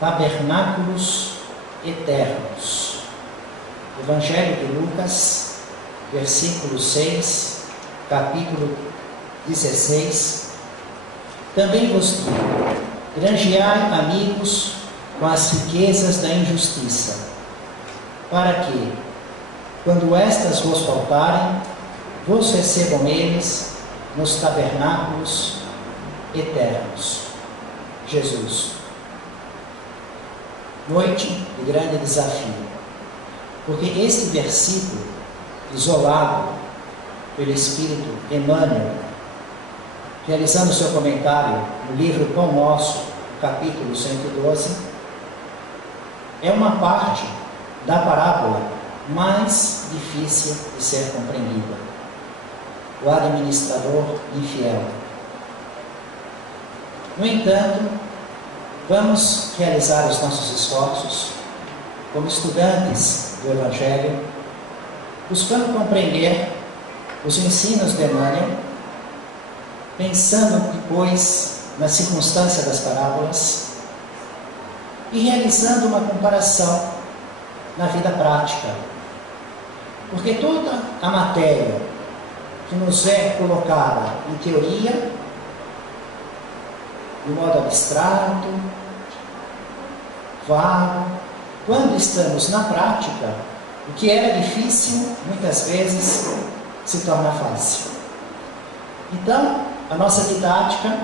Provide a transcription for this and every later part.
tabernáculos eternos. Evangelho de Lucas, versículo 6, capítulo 16. Também vos digo, granjeai amigos com as riquezas da injustiça, para que, quando estas vos faltarem, vos recebam eles nos tabernáculos eternos. Jesus. Noite de grande desafio, porque este versículo, isolado pelo Espírito Emmanuel, realizando seu comentário no livro Pão Nosso, capítulo 112, é uma parte da parábola mais difícil de ser compreendida: o administrador infiel. No entanto, vamos realizar os nossos esforços como estudantes do Evangelho, buscando compreender os ensinos de Emmanuel, pensando depois na circunstância das parábolas e realizando uma comparação na vida prática. Porque toda a matéria que nos é colocada em teoria, de modo abstrato, vago, quando estamos na prática, o que era difícil, muitas vezes, se torna fácil. Então, a nossa didática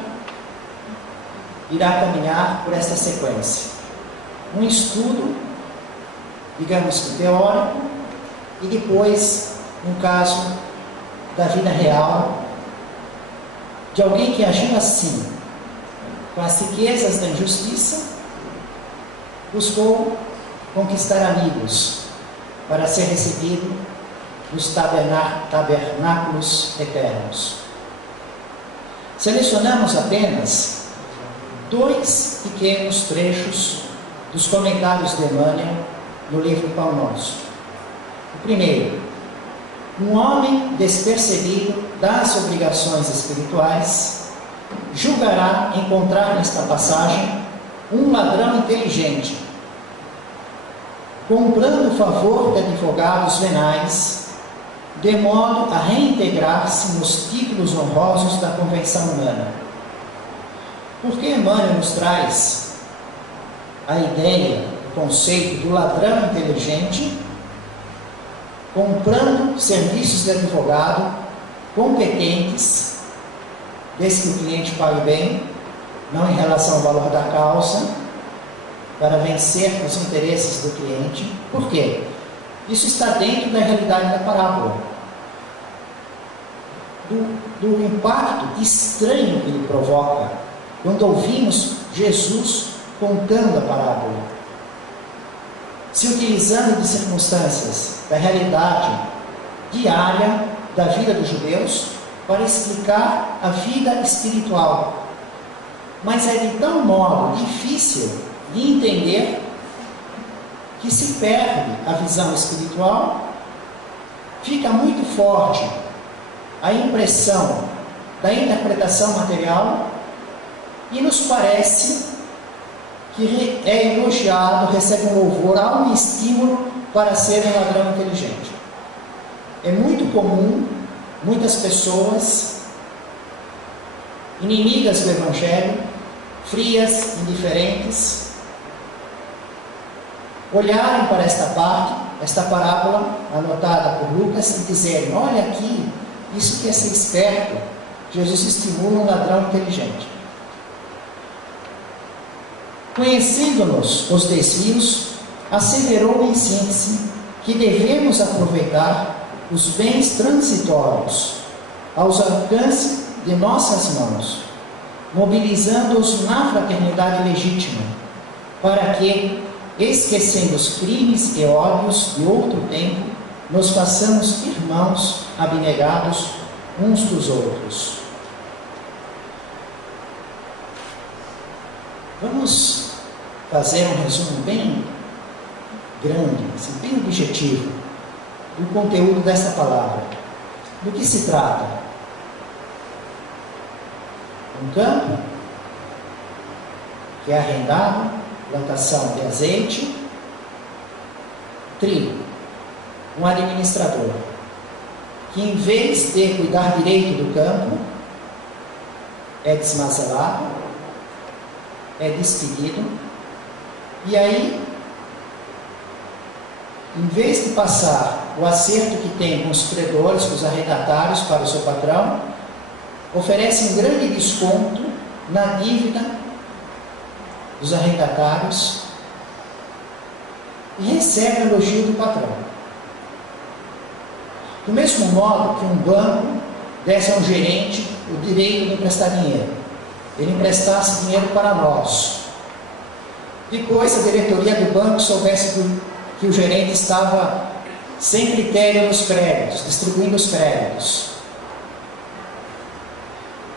irá caminhar por esta sequência. Um estudo, digamos que teórico, e depois um caso da vida real, de alguém que agiu assim, com as riquezas da injustiça, buscou conquistar amigos para ser recebido nos tabernáculos eternos. Selecionamos apenas 2 pequenos trechos dos comentários de Emmanuel no livro Pão Nosso. O primeiro: um homem despercebido das obrigações espirituais julgará encontrar nesta passagem um ladrão inteligente, comprando o favor de advogados venais, de modo a reintegrar-se nos títulos honrosos da convenção humana. Porque Emmanuel nos traz a ideia, o conceito do ladrão inteligente, comprando serviços de advogado competentes, desde que o cliente pague bem, não em relação ao valor da causa, para vencer os interesses do cliente. Por quê? Isso está dentro da realidade da parábola, do impacto estranho que ele provoca quando ouvimos Jesus contando a parábola, se utilizando de circunstâncias da realidade diária da vida dos judeus para explicar a vida espiritual. Mas é de tal modo difícil de entender que se perde a visão espiritual, fica muito forte a impressão da interpretação material e nos parece que é elogiado, recebe um louvor, há um estímulo para ser um ladrão inteligente. É muito comum muitas pessoas inimigas do Evangelho, frias, indiferentes, olharem para esta parte, esta parábola anotada por Lucas, e dizerem: olha aqui, isso que é ser esperto. Jesus estimula um ladrão inteligente. Conhecendo-nos os desvios, asseverou em síntese que devemos aproveitar os bens transitórios aos alcances de nossas mãos, mobilizando-os na fraternidade legítima, para que, esquecendo os crimes e ódios de outro tempo, nos façamos irmãos abnegados uns dos outros. Vamos fazer um resumo bem grande, assim, bem objetivo, do conteúdo desta palavra. Do que se trata? Um campo que é arrendado plantação de azeite, trigo. Um administrador, que em vez de cuidar direito do campo, é desmazelado, é despedido, e aí, em vez de passar o acerto que tem com os credores, com os arrendatários para o seu patrão, oferece um grande desconto na dívida dos arrendatários e recebe o elogio do patrão. Do mesmo modo que um banco desse a um gerente o direito de emprestar dinheiro, ele emprestasse dinheiro para nós. Depois a diretoria do banco soubesse que o gerente estava sem critério nos créditos, distribuindo os créditos.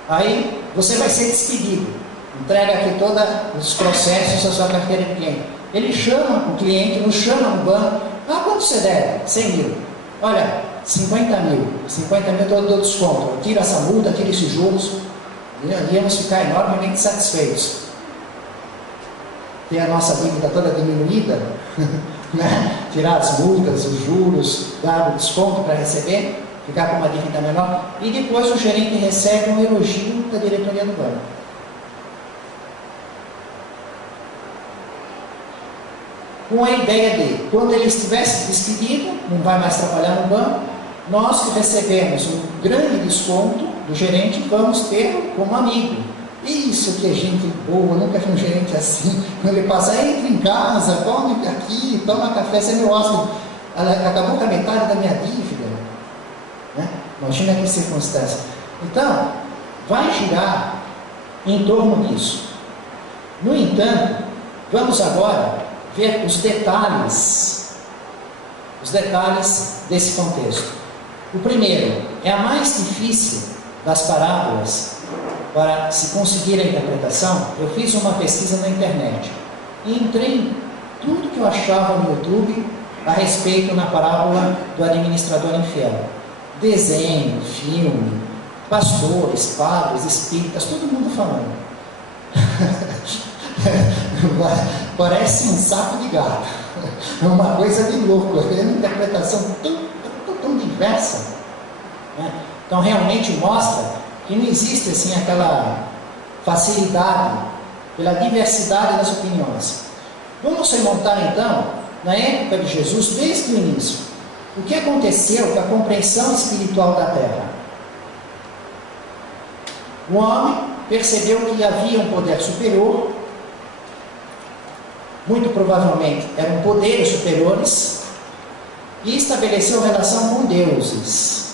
Aí você vai ser despedido. Entrega aqui todos os processos da sua carteira de cliente. Ele chama o cliente, nos chama no banco. Ah, quanto você deve? 100 mil. Olha, 50 mil. 50 mil eu dou desconto. Tira essa multa, tira esses juros. E íamos ficar enormemente satisfeitos. Ter a nossa dívida toda diminuída, né? Tirar as multas, os juros, dar o desconto para receber, ficar com uma dívida menor. E depois o gerente recebe um elogio da diretoria do banco. Com a ideia de, quando ele estivesse despedido, não vai mais trabalhar no banco, nós que recebemos um grande desconto do gerente, vamos ter como amigo. Isso que é gente boa, nunca vi um gerente assim. Quando ele passa, entra em casa, come aqui, toma café, você é meu hóspede. Acabou com a metade da minha dívida. Né? Imagina que circunstância. Então, vai girar em torno disso. No entanto, vamos agora ver os detalhes desse contexto. O primeiro, é a mais difícil das parábolas para se conseguir a interpretação. Eu fiz uma pesquisa na internet e entrei em tudo que eu achava no YouTube a respeito na parábola do administrador infiel. Desenho, filme, pastores, padres, espíritas, todo mundo falando. Parece um saco de gato. É uma coisa de louco. É uma interpretação tão diversa. Né? Então realmente mostra que não existe assim aquela facilidade pela diversidade das opiniões. Vamos remontar então na época de Jesus, desde o início. O que aconteceu com a compreensão espiritual da terra? O homem percebeu que havia um poder superior, muito provavelmente eram poderes superiores, e estabeleceu relação com deuses.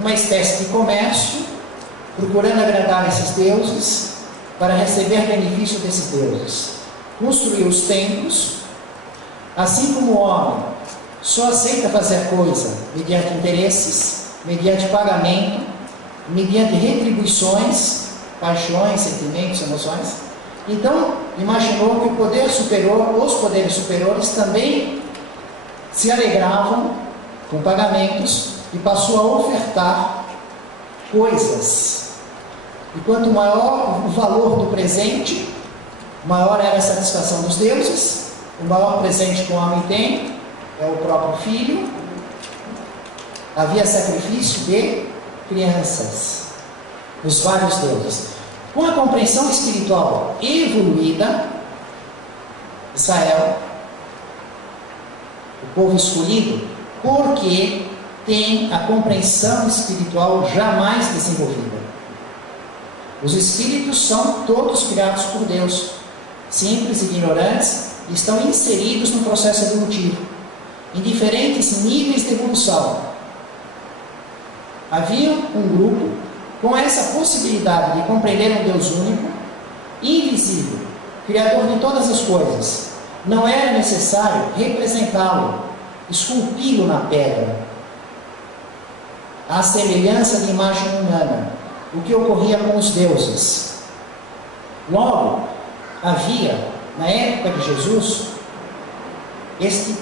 Uma espécie de comércio, procurando agradar esses deuses, para receber benefício desses deuses. Construiu os templos, assim como o homem só aceita fazer coisa mediante interesses, mediante pagamento, mediante retribuições, paixões, sentimentos, emoções. Então, imaginou que o poder superior, os poderes superiores também se alegravam com pagamentos e passou a ofertar coisas. E quanto maior o valor do presente, maior era a satisfação dos deuses. O maior presente que o homem tem é o próprio filho. Havia sacrifício de crianças, os vários deuses. Com a compreensão espiritual evoluída, Israel, o povo escolhido, porque tem a compreensão espiritual jamais desenvolvida. Os espíritos são todos criados por Deus, simples e ignorantes, e estão inseridos no processo evolutivo, em diferentes níveis de evolução. Havia um grupo com essa possibilidade de compreender um Deus único, invisível, criador de todas as coisas. Não era necessário representá-lo, esculpi-lo na pedra, à semelhança de imagem humana, o que ocorria com os deuses. Logo, havia, na época de Jesus, este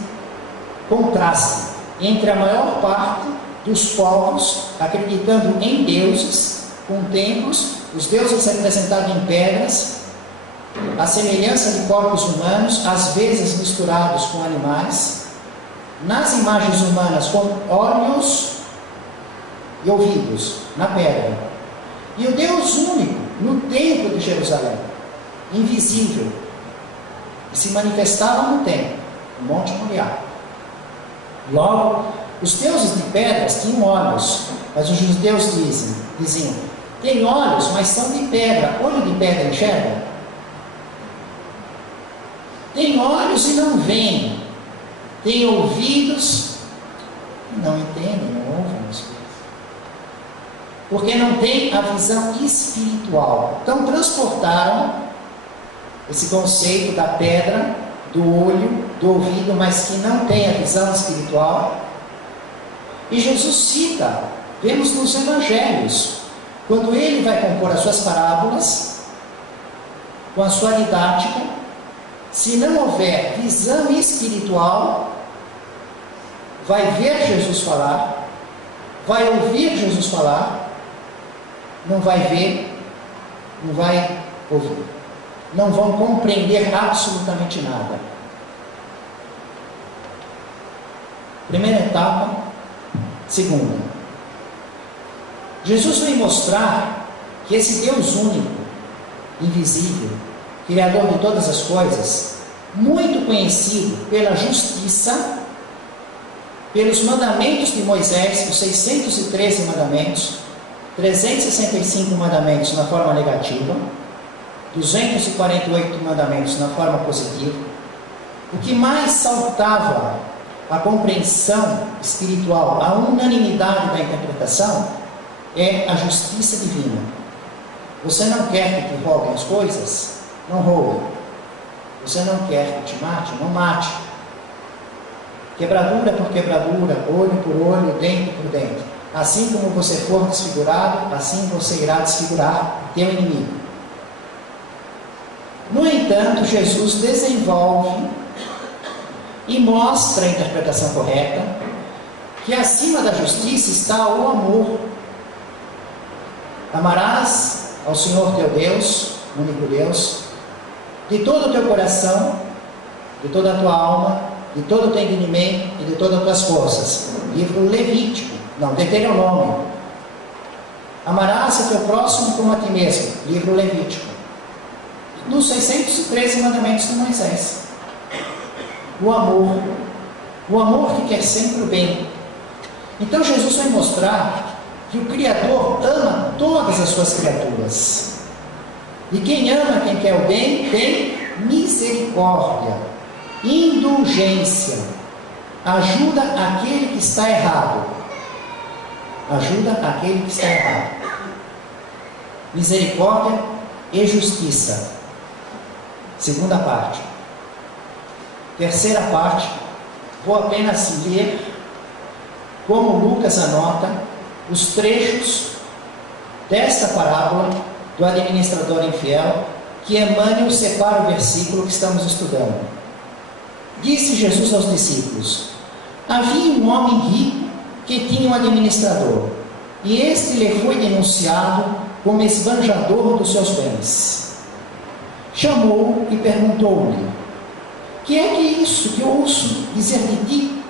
contraste entre a maior parte dos povos acreditando em deuses, com templos, os deuses representados em pedras, a semelhança de corpos humanos, às vezes misturados com animais, nas imagens humanas com olhos e ouvidos, na pedra. E o Deus único, no templo de Jerusalém, invisível, que se manifestava no templo, no Monte Moriá. Logo, os deuses de pedras tinham olhos, mas os judeus diziam, tem olhos, mas são de pedra. Olho de pedra enxerga? Tem olhos e não veem. Tem ouvidos e não entendem, não ouvem as coisas. Porque não tem a visão espiritual. Então transportaram esse conceito da pedra, do olho, do ouvido, mas que não tem a visão espiritual. E Jesus cita, vemos nos evangelhos, quando ele vai compor as suas parábolas, com a sua didática, se não houver visão espiritual, vai ver Jesus falar, vai ouvir Jesus falar, não vai ver, não vai ouvir. Não vão compreender absolutamente nada. Primeira etapa. Segunda. Jesus vem mostrar que esse Deus único, invisível, Criador de todas as coisas, muito conhecido pela justiça, pelos mandamentos de Moisés, os 613 mandamentos, 365 mandamentos na forma negativa, 248 mandamentos na forma positiva. O que mais saltava a compreensão espiritual, a unanimidade da interpretação, é a justiça divina. Você não quer que te roubem as coisas? Não roube. Você não quer que te mate? Não mate. Quebradura por quebradura, olho por olho, dente por dente. Assim como você for desfigurado, assim você irá desfigurar o teu inimigo. No entanto, Jesus desenvolve e mostra a interpretação correta, que acima da justiça está o amor. Amarás ao Senhor teu Deus, único Deus, de todo o teu coração, de toda a tua alma, de todo o teu entendimento e de todas as tuas forças. Livro Levítico, não, Deuteronômio. Amarás o teu próximo como a ti mesmo. Livro Levítico. Nos 613 mandamentos de Moisés. O amor que quer sempre o bem. Então Jesus vai mostrar que o Criador ama todas as suas criaturas. E quem ama quem quer o bem, tem misericórdia, indulgência, ajuda aquele que está errado. Ajuda aquele que está errado. Misericórdia e justiça. Segunda parte. Terceira parte, vou apenas ler como Lucas anota os trechos desta parábola do administrador infiel, que Emmanuel separa o versículo que estamos estudando. Disse Jesus aos discípulos: havia um homem rico que tinha um administrador, e este lhe foi denunciado como esbanjador dos seus bens. Chamou-o e perguntou-lhe: que é isso que eu ouço dizer de ti?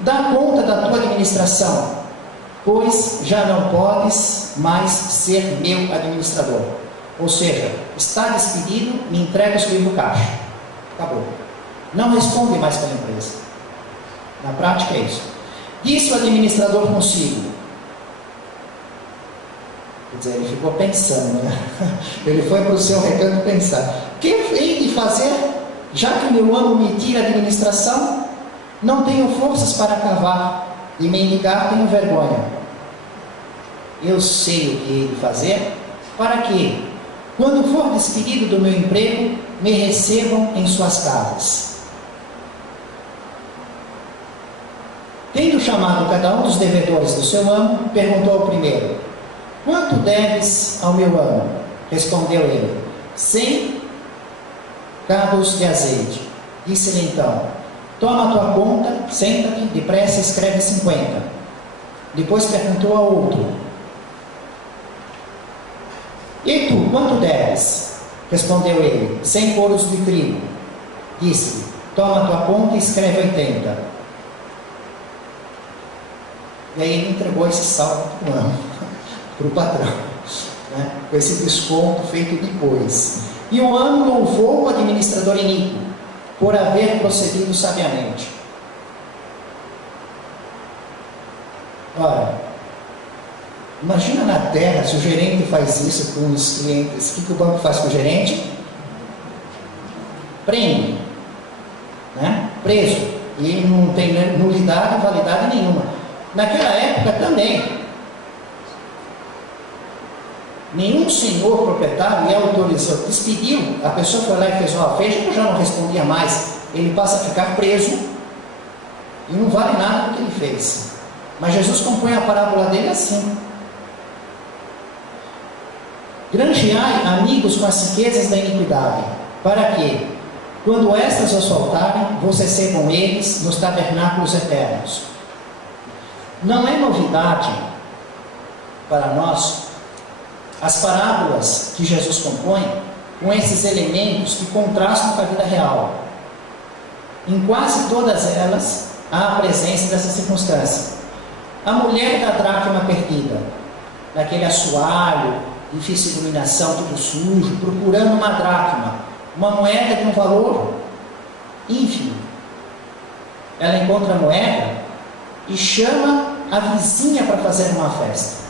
Dá conta da tua administração, pois já não podes mais ser meu administrador. Ou seja, está despedido, me entrega o seu livro caixa. Acabou. Não responde mais pela empresa. Na prática é isso. Disse o administrador consigo. Quer dizer, ele ficou pensando, né? Ele foi para o seu recanto pensar: o que hei de fazer? Já que meu amo me tira a administração, não tenho forças para cavar, e mendigar tenho vergonha. Eu sei o que hei de fazer, para que, quando for despedido do meu emprego, me recebam em suas casas. Tendo chamado cada um dos devedores do seu amo, perguntou ao primeiro: quanto deves ao meu amo? Respondeu ele: 100 cabos de azeite. Disse-lhe então: toma a tua conta, senta-te, depressa escreve 50. Depois perguntou ao outro: e tu, quanto deves? Respondeu ele: 100 coros de trigo. Disse-lhe: toma tua conta e escreve 80. E aí ele entregou esse saldo para o ano, para o patrão, né? Com esse desconto feito depois. E o ano louvou o administrador iníquo, por haver procedido sabiamente. Olha, imagina na terra se o gerente faz isso com os clientes. O que o banco faz com o gerente? Prende, né? Preso. E não tem nulidade e validade nenhuma. Naquela época também, nenhum senhor proprietário lhe autorizou, despediu, a pessoa foi lá e fez uma fecha, já não respondia mais, ele passa a ficar preso e não vale nada do que ele fez. Mas Jesus compõe a parábola dele assim: granjeai amigos com as riquezas da iniquidade, para que, quando estas os faltarem, vos recebam eles nos tabernáculos eternos. Não é novidade para nós as parábolas que Jesus compõe com esses elementos que contrastam com a vida real. Em quase todas elas há a presença dessa circunstância. A mulher da dracma perdida, naquele assoalho, difícil iluminação, tudo sujo, procurando uma dracma, uma moeda de um valor ínfimo. Ela encontra a moeda e chama a vizinha para fazer uma festa,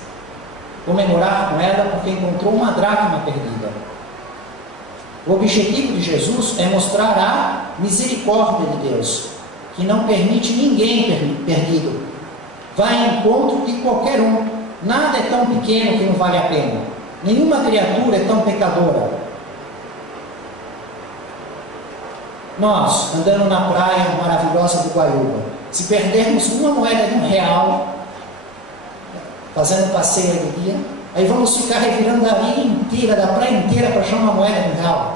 comemorar com ela porque encontrou uma dracma perdida. O objetivo de Jesus é mostrar a misericórdia de Deus, que não permite ninguém perdido. Vai em encontro de qualquer um. Nada é tão pequeno que não vale a pena. Nenhuma criatura é tão pecadora. Nós, andando na praia maravilhosa do Guaiúba, se perdermos uma moeda de R$1, fazendo passeio de dia, aí vamos ficar revirando a ilha inteira, da praia inteira, para achar uma moeda de R$1.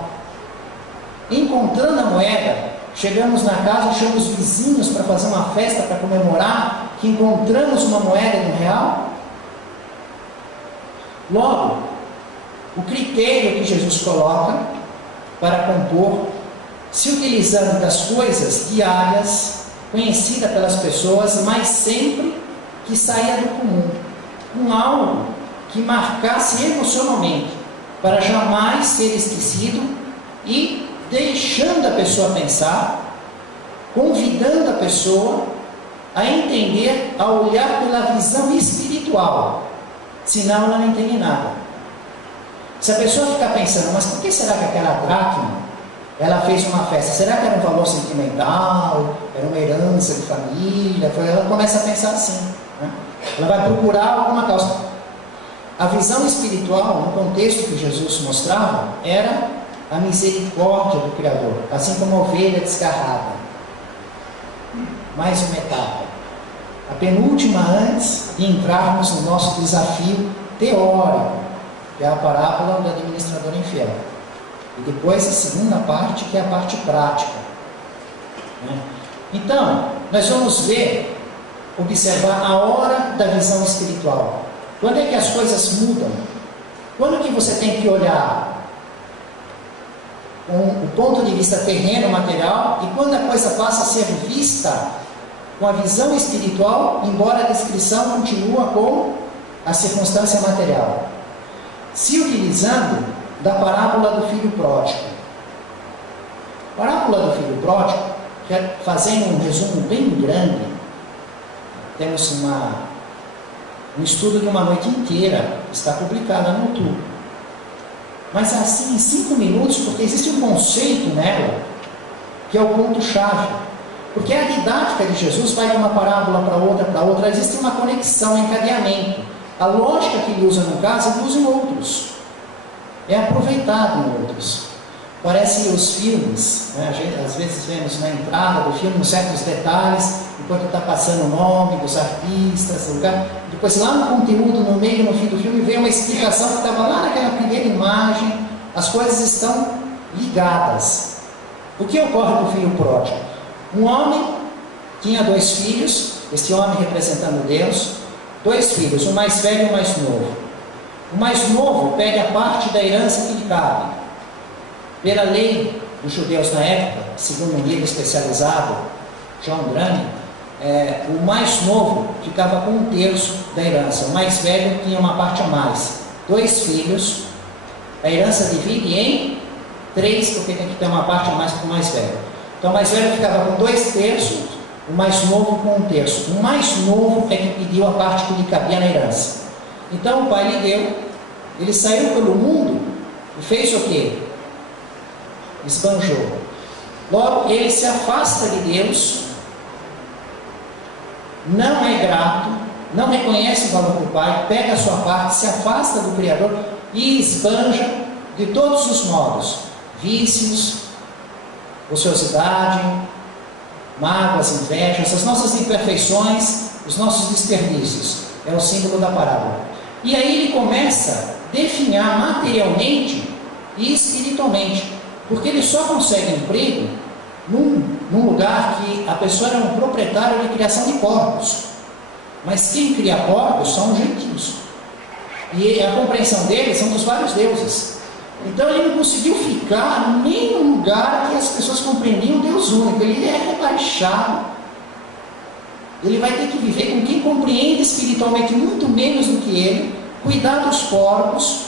Encontrando a moeda, chegamos na casa, chamamos os vizinhos para fazer uma festa, para comemorar que encontramos uma moeda de R$1. Logo, o critério que Jesus coloca para compor, se utilizando das coisas diárias, conhecidas pelas pessoas, mas sempre que saia do comum, com algo que marcasse emocionalmente, para jamais ser esquecido e deixando a pessoa pensar, convidando a pessoa a entender, a olhar pela visão espiritual, senão ela não entende nada. Se a pessoa ficar pensando, mas por que será que aquela dracma, ela fez uma festa? Será que era um valor sentimental? Era uma herança de família? Ela começa a pensar assim, né? Ela vai procurar alguma causa. A visão espiritual, no contexto que Jesus mostrava, era a misericórdia do Criador, assim como a ovelha desgarrada. Mais uma etapa, a penúltima antes de entrarmos no nosso desafio teórico, que é a parábola do administrador infiel. E depois a segunda parte, que é a parte prática, né? Então, nós vamos ver, observar a hora da visão espiritual. Quando é que as coisas mudam? Quando que você tem que olhar com o ponto de vista terreno, material, e quando a coisa passa a ser vista com a visão espiritual, embora a descrição continua com a circunstância material. Se utilizando da parábola do filho pródigo. A parábola do filho pródigo, fazendo um resumo bem grande, temos um estudo de uma noite inteira, está publicada no YouTube. Mas assim, em 5 minutos, porque existe um conceito nela, que é o ponto-chave. Porque a didática de Jesus vai de uma parábola para outra, existe uma conexão, um encadeamento. A lógica que ele usa num caso, ele usa em outros. É aproveitado em outros. Parece os filmes, né? Às vezes vemos na entrada do filme certos detalhes, enquanto está passando o nome dos artistas, lugar. Depois lá no conteúdo, no meio, no fim do filme, vem uma explicação que estava lá naquela primeira imagem. As coisas estão ligadas. O que ocorre com o filho pródigo? Um homem tinha 2 filhos, esse homem representando Deus, 2 filhos, o mais velho e o mais novo. O mais novo pede a parte da herança que lhe cabe. Pela lei dos judeus na época, segundo um livro especializado, John Drane, o mais novo ficava com 1/3 da herança, o mais velho tinha uma parte a mais. 2 filhos, a herança divide em 3, porque tem que ter uma parte a mais para o mais velho. Então o mais velho ficava com 2/3, o mais novo com 1/3. O mais novo é que pediu a parte que lhe cabia na herança. Então o pai lhe deu, ele saiu pelo mundo e fez o quê? Esbanjou. Logo, ele se afasta de Deus, não é grato, não reconhece o valor do pai, pega a sua parte, se afasta do Criador e esbanja de todos os modos: vícios, ociosidade, mágoas, invejas, as nossas imperfeições, os nossos desperdícios. É o símbolo da parábola. E aí ele começa a definhar materialmente e espiritualmente, porque ele só consegue emprego num lugar que a pessoa era um proprietário de criação de porcos. Mas quem cria porcos são os gentios, e a compreensão deles são dos vários deuses. Então ele não conseguiu ficar nem no lugar que as pessoas compreendiam o Deus único. Ele é rebaixado. Ele vai ter que viver com quem compreende espiritualmente muito menos do que ele, cuidar dos porcos,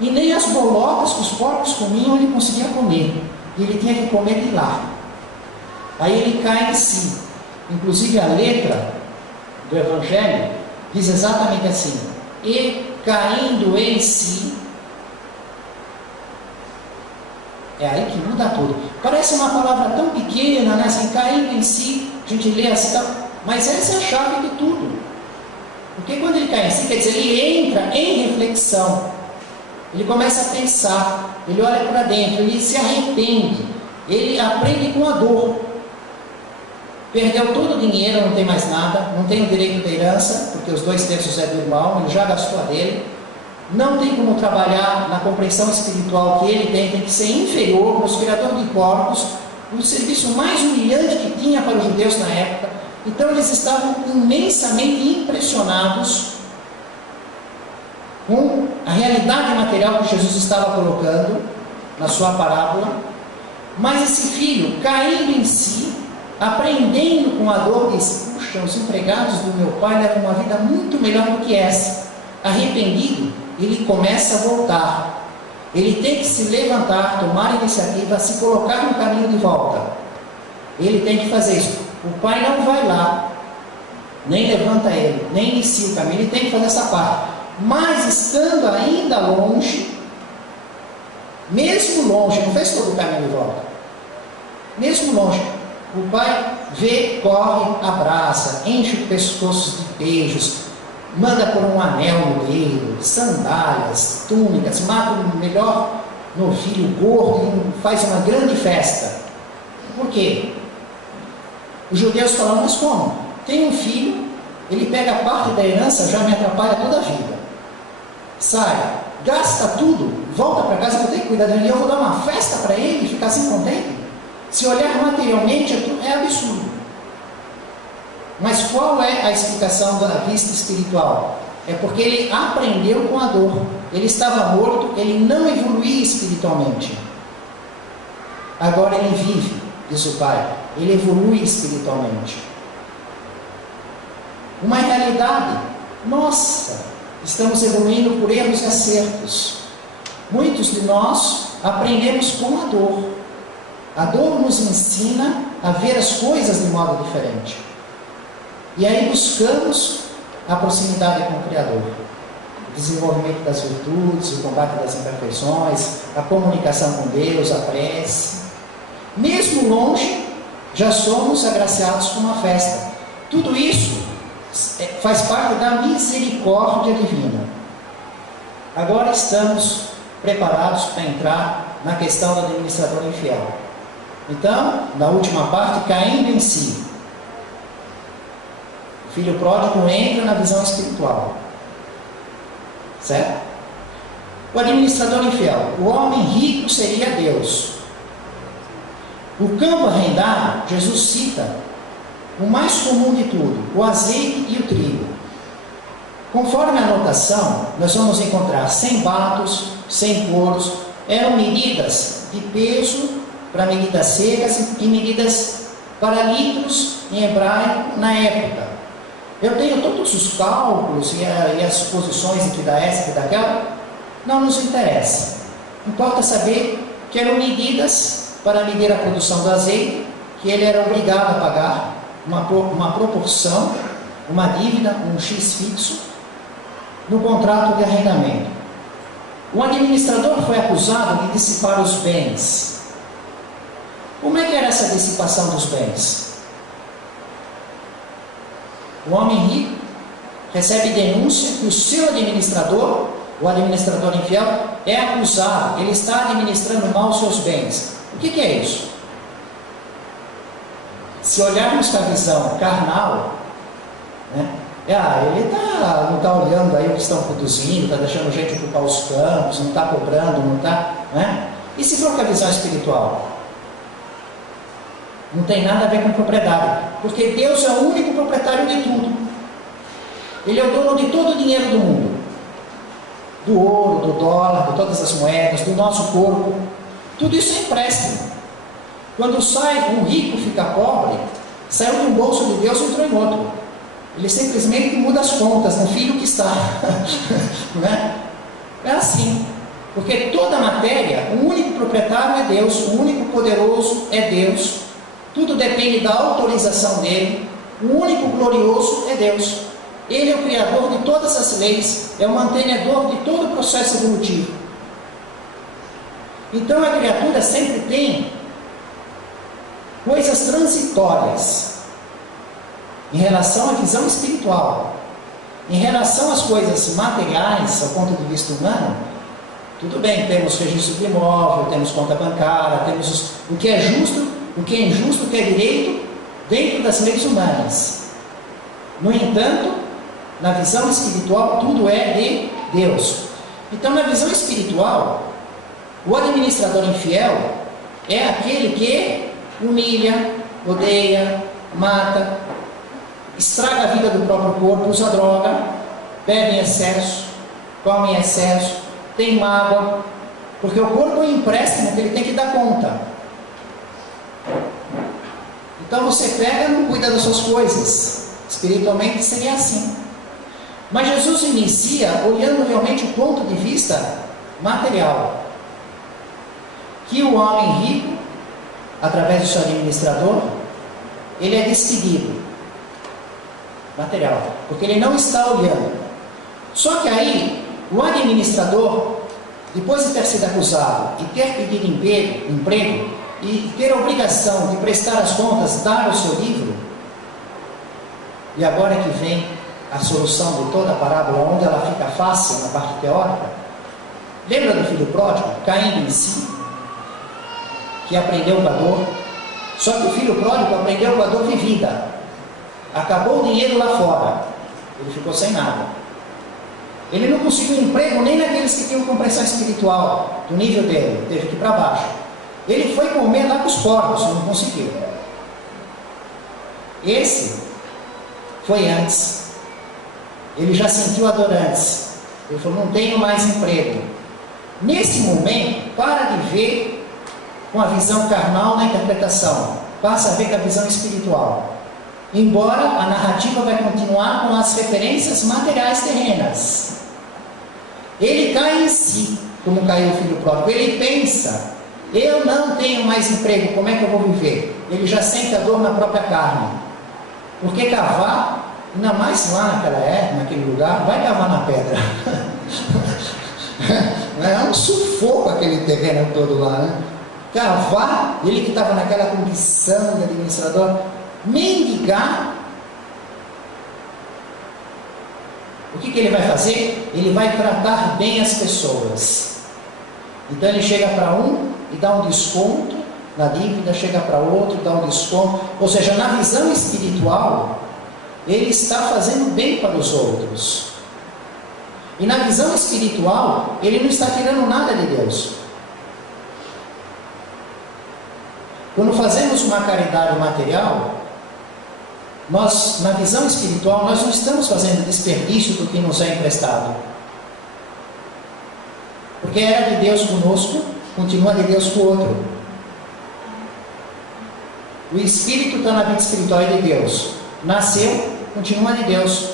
e nem as bolotas que os porcos comiam ele conseguia comer. Ele tinha que comer de lá. Aí ele cai em si. Inclusive a letra do Evangelho diz exatamente assim: e caindo em si. É aí que muda tudo. Parece uma palavra tão pequena, né? Assim, caindo em si, a gente lê assim, mas essa é a chave de tudo. Porque quando ele cai em si, quer dizer, ele entra em reflexão, ele começa a pensar, ele olha para dentro, ele se arrepende, ele aprende com a dor. Perdeu todo o dinheiro, não tem mais nada, não tem o direito da herança, porque os 2/3 é do irmão, ele já gastou a dele. Não tem como trabalhar na compreensão espiritual que ele tem que ser inferior aos criadores de porcos, o serviço mais humilhante que tinha para os judeus na época. Então eles estavam imensamente impressionados com a realidade material que Jesus estava colocando na sua parábola. Mas esse filho, caindo em si, aprendendo com a dor, diz: puxa, os empregados do meu pai levam uma vida muito melhor do que essa. Arrependido, ele começa a voltar. Ele tem que se levantar, tomar iniciativa, se colocar no caminho de volta. Ele tem que fazer isso. O pai não vai lá, nem levanta ele, nem inicia o caminho. Ele tem que fazer essa parte. Mas estando ainda longe, mesmo longe, não fez todo o caminho de volta, mesmo longe, o pai vê, corre, abraça, enche o pescoço de beijos, manda por um anel no dedo, sandálias, túnicas, mata o melhor novilho gordo e faz uma grande festa. Por quê? Os judeus falam: mas como? Tem um filho, ele pega a parte da herança, já me atrapalha toda a vida. Sai, gasta tudo, volta para casa, eu tenho que cuidar dele, eu vou dar uma festa para ele, ficar assim contente? Se olhar materialmente, é absurdo. Mas qual é a explicação da vista espiritual? É porque ele aprendeu com a dor. Ele estava morto, ele não evoluía espiritualmente. Agora ele vive, diz o pai, ele evolui espiritualmente. Uma realidade, nossa, estamos evoluindo por erros e acertos. Muitos de nós aprendemos com a dor. A dor nos ensina a ver as coisas de modo diferente. E aí buscamos a proximidade com o Criador, o desenvolvimento das virtudes, o combate das imperfeições, a comunicação com Deus, a prece. Mesmo longe, já somos agraciados com uma festa. Tudo isso faz parte da misericórdia divina. Agora estamos preparados para entrar na questão do administrador infiel. Então, na última parte, caindo em si. O filho pródigo entra na visão espiritual. Certo? O administrador infiel. O homem rico seria Deus. O campo arrendado, Jesus cita o mais comum de tudo: o azeite e o trigo. Conforme a anotação, nós vamos encontrar 100 batos, 100 coros. Eram medidas de peso para medidas secas e medidas para litros em hebraico na época. Eu tenho todos os cálculos e as posições aqui da essa e daquela, não nos interessa. Importa saber que eram medidas para medir a produção do azeite, que ele era obrigado a pagar uma proporção, uma dívida, um X fixo, no contrato de arrendamento. O administrador foi acusado de dissipar os bens. Como é que era essa dissipação dos bens? O homem rico recebe denúncia que o seu administrador, o administrador infiel, é acusado, ele está administrando mal os seus bens. O que é isso? Se olharmos com a visão carnal, né? Ele não está olhando aí o que estão produzindo, está deixando gente ocupar os campos, não está cobrando, não está, né? E se for com a visão espiritual? Não tem nada a ver com propriedade, porque Deus é o único proprietário de tudo. Ele é o dono de todo o dinheiro do mundo, do ouro, do dólar, de todas as moedas, do nosso corpo. Tudo isso é empréstimo. Quando sai um rico fica pobre, saiu de um bolso de Deus e entrou em outro. Ele simplesmente muda as contas no filho que está. Não é? É assim. Porque toda a matéria, o único proprietário é Deus, o único poderoso é Deus. Tudo depende da autorização dele. O único glorioso é Deus. Ele é o criador de todas as leis, é o mantenedor de todo o processo evolutivo. Então a criatura sempre tem coisas transitórias em relação à visão espiritual. Em relação às coisas materiais, ao ponto de vista humano, tudo bem, temos registro de imóvel, temos conta bancária, temos o que é justo, o que é injusto, o que é direito, dentro das leis humanas. No entanto, na visão espiritual, tudo é de Deus. Então, na visão espiritual, o administrador infiel é aquele que humilha, odeia, mata, estraga a vida do próprio corpo, usa droga, bebe em excesso, come em excesso, tem mágoa, porque o corpo é um empréstimo que ele tem que dar conta. Então você pega e não cuida das suas coisas. Espiritualmente seria assim. Mas Jesus inicia olhando realmente o ponto de vista material. Que o homem rico, através do seu administrador, ele é despedido. Material. Porque ele não está olhando. Só que aí, o administrador, depois de ter sido acusado e ter pedido emprego e ter a obrigação de prestar as contas, dar o seu livro, e agora que vem a solução de toda a parábola, onde ela fica fácil na parte teórica. Lembra do filho pródigo, caindo em si, que aprendeu com a dor? Só que o filho pródigo aprendeu com a dor vivida. Acabou o dinheiro lá fora, ele ficou sem nada. Ele não conseguiu emprego nem naqueles que tinham compreensão espiritual do nível dele, teve que ir para baixo. Ele foi comer lá com os porcos, não conseguiu. Esse foi antes. Ele já sentiu a dor antes. Ele falou, não tenho mais emprego. Nesse momento, para de ver com a visão carnal na interpretação. Passa a ver com a visão espiritual. Embora a narrativa vai continuar com as referências materiais terrenas. Ele cai em si, como caiu o filho pródigo. Ele pensa, eu não tenho mais emprego, como é que eu vou viver? Ele já sente a dor na própria carne. Porque cavar, ainda mais lá naquele lugar, vai cavar na pedra. É um sufoco aquele terreno todo lá, né? Cavar, ele que estava naquela condição de administrador, mendigar. O que ele vai fazer? Ele vai tratar bem as pessoas. Então ele chega para um e dá um desconto na dívida, chega para outro, dá um desconto. Ou seja, na visão espiritual, ele está fazendo bem para os outros. E na visão espiritual, ele não está tirando nada de Deus. Quando fazemos uma caridade material, nós, na visão espiritual, nós não estamos fazendo desperdício do que nos é emprestado. Porque era de Deus conosco, continua de Deus com o outro. O espírito está na vida espiritual de Deus. Nasceu, continua de Deus.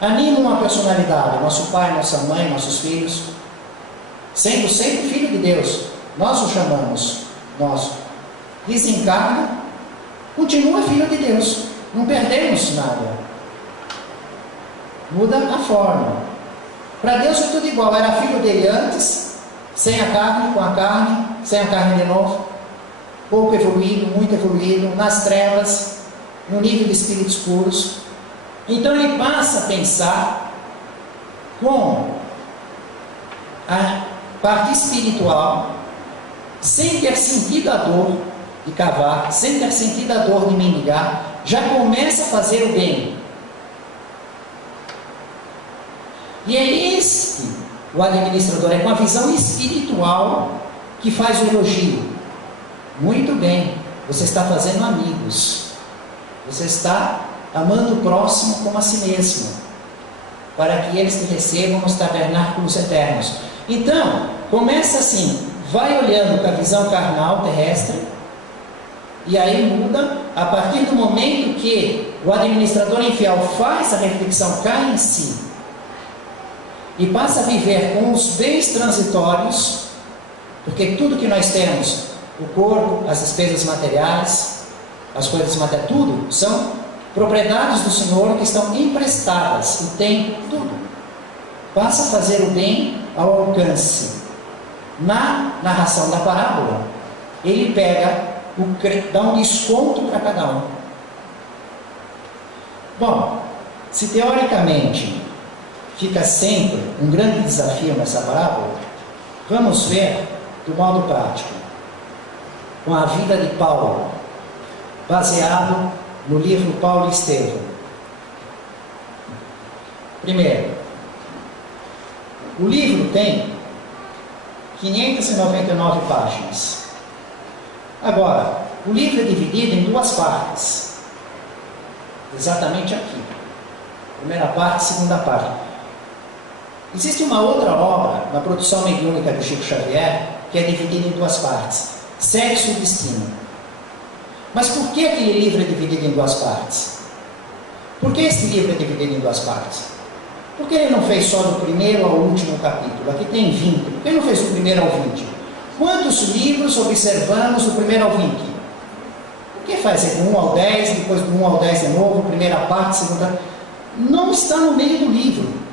Anima uma personalidade, nosso pai, nossa mãe, nossos filhos, sendo sempre filho de Deus, nós o chamamos, nós. Desencarna, continua filho de Deus, não perdemos nada. Muda a forma. Para Deus é tudo igual, era filho dele antes, sem a carne, com a carne, sem a carne de novo, pouco evoluído, muito evoluído, nas trevas, no nível de espíritos puros. Então ele passa a pensar com a parte espiritual, sem ter sentido a dor de cavar, sem ter sentido a dor de mendigar, já começa a fazer o bem. E é este o administrador, é com a visão espiritual que faz o elogio. Muito bem, você está fazendo amigos, você está amando o próximo como a si mesmo, para que eles te recebam nos tabernáculos eternos. Então, começa assim, vai olhando com a visão carnal terrestre, e aí muda, a partir do momento que o administrador infiel faz a reflexão, cai em si, e passa a viver com os bens transitórios, porque tudo que nós temos, o corpo, as despesas materiais, as coisas materiais, tudo são propriedades do Senhor que estão emprestadas, e tem tudo. Passa a fazer o bem ao alcance. Na narração da parábola, ele dá um desconto para cada um. Bom, se teoricamente fica sempre um grande desafio nessa parábola, vamos ver do modo prático, com a vida de Paulo, baseado no livro Paulo e Estevão. Primeiro, o livro tem 599 páginas. Agora, o livro é dividido em duas partes, exatamente aqui. Primeira parte, segunda parte. Existe uma outra obra na produção mediúnica de Chico Xavier que é dividida em duas partes: Sexo e Destino. Mas por que aquele livro é dividido em duas partes? Por que esse livro é dividido em duas partes? Por que ele não fez só do primeiro ao último capítulo? Aqui tem 20. Por que ele não fez do primeiro ao 20? Quantos livros observamos do primeiro ao 20? Por que faz do 1 ao 10, depois do 1 ao 10 de novo, primeira parte, segunda? Não está no meio do livro.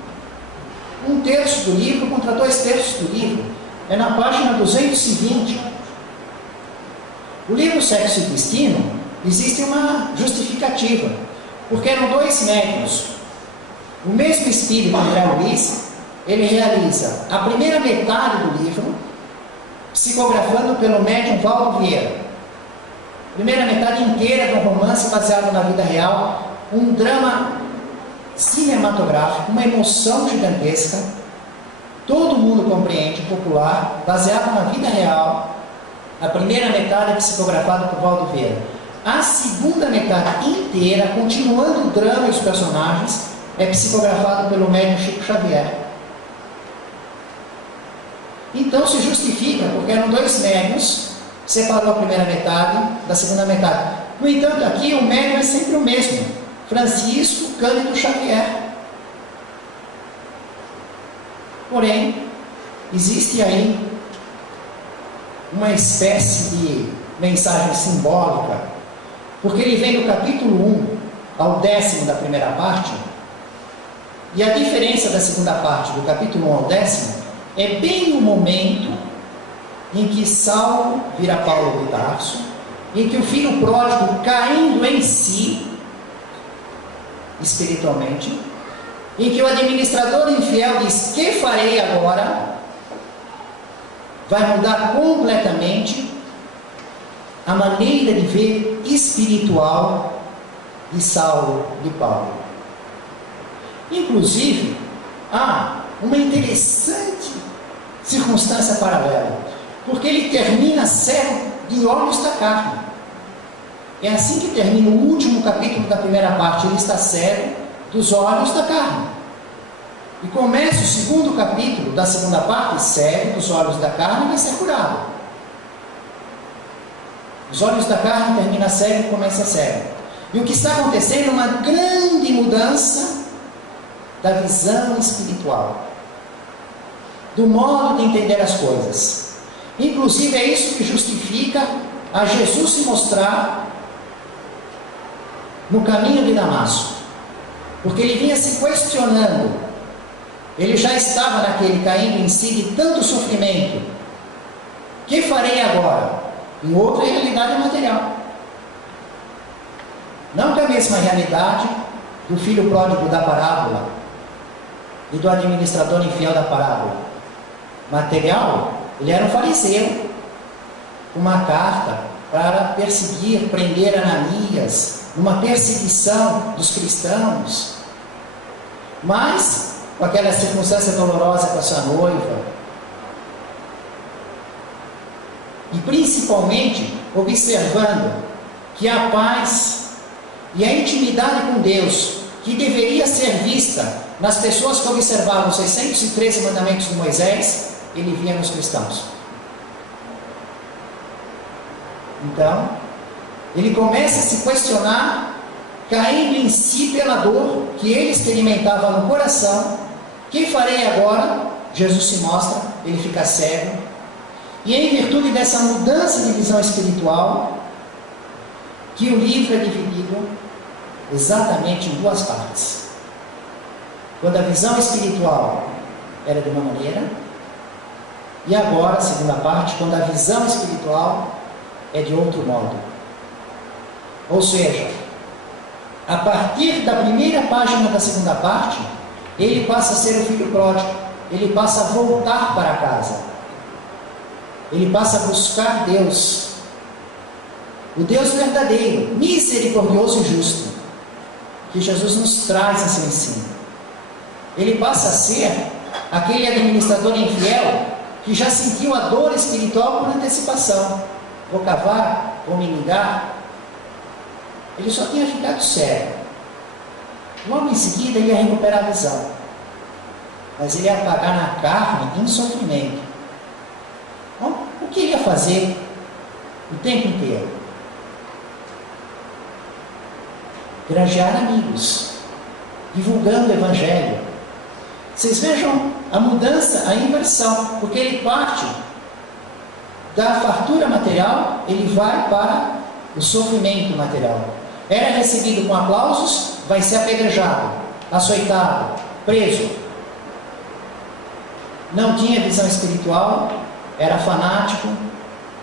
1/3 do livro contra 2/3 do livro. É na página 220. O livro Sexo e Destino, existe uma justificativa, porque eram dois médiuns. O mesmo espírito, André Luiz, ele realiza a primeira metade do livro, psicografando pelo médium Valdo Vieira. Primeira metade inteira de um romance baseado na vida real, um drama cinematográfico, uma emoção gigantesca, todo mundo compreende, popular, baseado na vida real. A primeira metade é psicografada por Valdo Vieira. A segunda metade inteira, continuando o drama e os personagens, é psicografado pelo médium Chico Xavier. Então se justifica, porque eram dois médiuns, separou a primeira metade da segunda metade. No entanto, aqui o médium é sempre o mesmo: Francisco Cândido Xavier. Porém, existe aí uma espécie de mensagem simbólica, porque ele vem do capítulo 1 ao 10º da primeira parte, e a diferença da segunda parte, do capítulo 1 ao 10º, é bem no momento em que Saulo vira Paulo de Tarso, em que o filho pródigo, caindo em si espiritualmente, em que o administrador infiel diz: "Que farei agora?", vai mudar completamente a maneira de ver espiritual de Saulo, de Paulo. Inclusive, há uma interessante circunstância paralela, porque ele termina cego de olhos da carne. É assim que termina o último capítulo da primeira parte: ele está cego dos olhos da carne. E começa o segundo capítulo da segunda parte, cego dos olhos da carne, vai ser curado. Os olhos da carne termina cego e começa cego. E o que está acontecendo é uma grande mudança da visão espiritual, do modo de entender as coisas. Inclusive é isso que justifica a Jesus se mostrar no caminho de Damasco, porque ele vinha se questionando, ele já estava naquele caindo em si de tanto sofrimento. Que farei agora? Em outra realidade material, não com a mesma realidade do filho pródigo da parábola e do administrador infiel da parábola. Material, ele era um fariseu, uma carta para perseguir, prender Ananias, uma perseguição dos cristãos, mas com aquela circunstância dolorosa com a sua noiva, e principalmente observando que a paz e a intimidade com Deus, que deveria ser vista nas pessoas que observavam os 613 mandamentos de Moisés, ele via nos cristãos. Então, ele começa a se questionar, caindo em si pela dor que ele experimentava no coração. Que farei agora? Jesus se mostra, ele fica cego. E em virtude dessa mudança de visão espiritual, que o livro é dividido exatamente em duas partes. Quando a visão espiritual era de uma maneira, e agora, a segunda parte, quando a visão espiritual é de outro modo. Ou seja, a partir da primeira página da segunda parte, ele passa a ser o filho pródigo, ele passa a voltar para casa, ele passa a buscar Deus, o Deus verdadeiro, misericordioso e justo, que Jesus nos traz em seu ensino. Ele passa a ser aquele administrador infiel que já sentiu a dor espiritual por antecipação. Vou cavar, vou me ligar. Ele só tinha ficado cego. Logo em seguida ele ia recuperar a visão, mas ele ia pagar na carne em sofrimento. Bom, o que ele ia fazer o tempo inteiro? Granjear amigos, divulgando o Evangelho. Vocês vejam a mudança, a inversão, porque ele parte da fartura material, ele vai para o sofrimento material. Era recebido com aplausos, vai ser apedrejado, açoitado, preso. Não tinha visão espiritual, era fanático,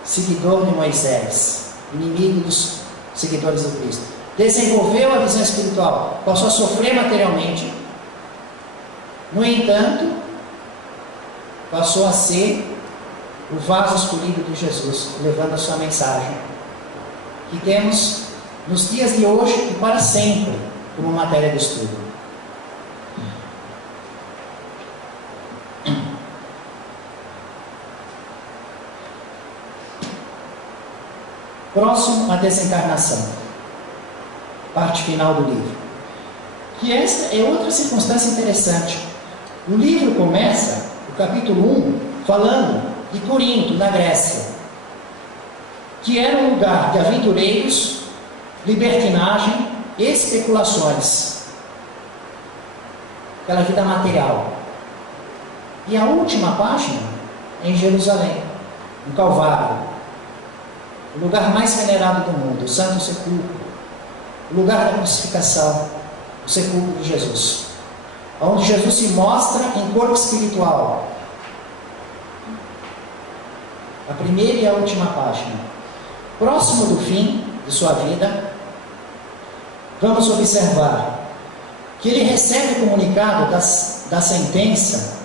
seguidor de Moisés, inimigo dos seguidores do Cristo. Desenvolveu a visão espiritual, passou a sofrer materialmente. No entanto, passou a ser o vaso escolhido de Jesus, levando a sua mensagem, que temos nos dias de hoje e para sempre como matéria de estudo. Próximo, a desencarnação, parte final do livro. Que esta é outra circunstância interessante. O livro começa, o capítulo 1, falando de Corinto, na Grécia, que era um lugar de aventureiros, libertinagem, especulações, aquela vida material. E a última página é em Jerusalém, no Calvário, o lugar mais venerado do mundo, o Santo Sepulcro, o lugar da crucificação, o sepulcro de Jesus, onde Jesus se mostra em corpo espiritual. A primeira e a última página. Próximo do fim de sua vida, vamos observar que ele recebe o comunicado da sentença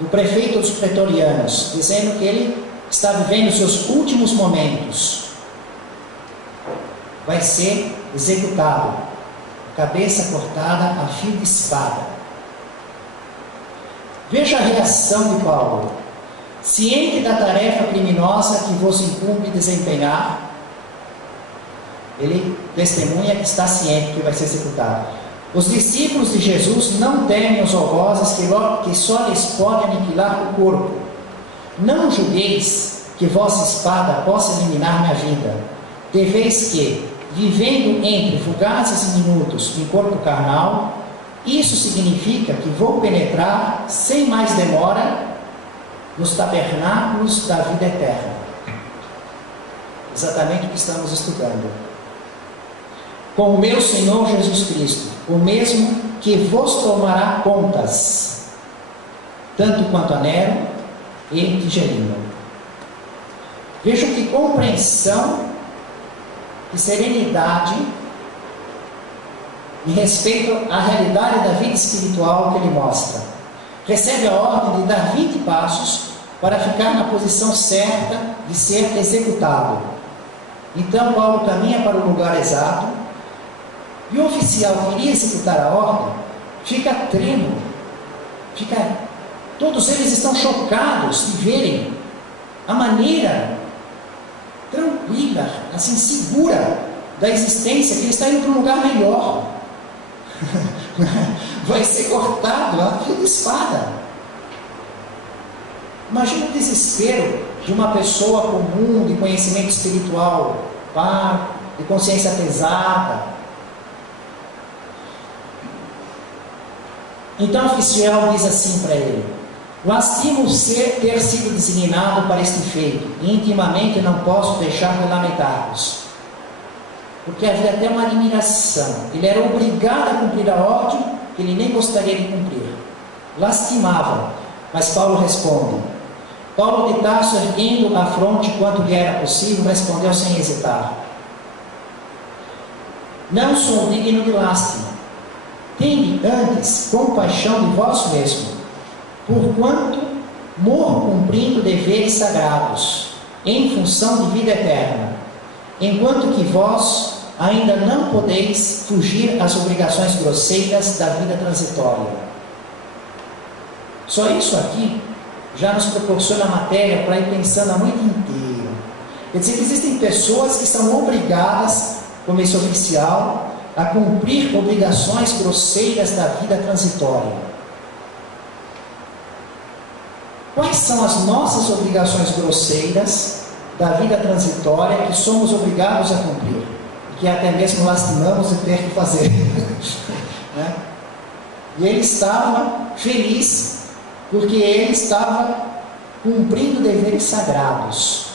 do prefeito dos pretorianos, dizendo que ele está vivendo seus últimos momentos. Vai ser executado, cabeça cortada a fio de espada. Veja a reação de Paulo. Ciente da tarefa criminosa que vos incumbe desempenhar, ele testemunha que está ciente que vai ser executado. Os discípulos de Jesus não temem os algozes que só lhes podem aniquilar o corpo. Não julgueis que vossa espada possa eliminar minha vida. Deveis que, vivendo entre fugazes minutos em corpo carnal, isso significa que vou penetrar, sem mais demora, nos tabernáculos da vida eterna. Exatamente o que estamos estudando. Com o meu Senhor Jesus Cristo, o mesmo que vos tomará contas, tanto quanto a Nero e Tigelino. Vejam que compreensão e serenidade em respeito à realidade da vida espiritual que ele mostra. Recebe a ordem de dar 20 passos para ficar na posição certa de ser executado. Então Paulo caminha para o lugar exato, e o oficial que iria executar a ordem fica trêmulo, todos eles estão chocados de verem a maneira tranquila, assim, segura da existência, que ele está indo para um lugar melhor. Vai ser cortado a fio de espada. Imagina o desespero de uma pessoa comum, de conhecimento espiritual, de consciência pesada. Então o oficial diz assim para ele: lastimo ter sido designado para este feito, e intimamente não posso deixar de lamentar-vos. Porque havia até uma admiração. Ele era obrigado a cumprir a ordem que ele nem gostaria de cumprir. Lastimava. Mas Paulo responde. Paulo de Tarso, erguendo a fronte quanto lhe era possível, respondeu sem hesitar: não sou digno de lástima. Tende antes compaixão de vós mesmo, porquanto morro cumprindo deveres sagrados, em função de vida eterna, enquanto que vós ainda não podeis fugir às obrigações grosseiras da vida transitória. Só isso aqui já nos proporciona matéria para ir pensando a noite inteira. Quer dizer que existem pessoas que são obrigadas, como esse oficial, a cumprir obrigações grosseiras da vida transitória. Quais são as nossas obrigações grosseiras da vida transitória que somos obrigados a cumprir? Que até mesmo lastimamos de ter que fazer. Né? E ele estava feliz, porque ele estava cumprindo deveres sagrados.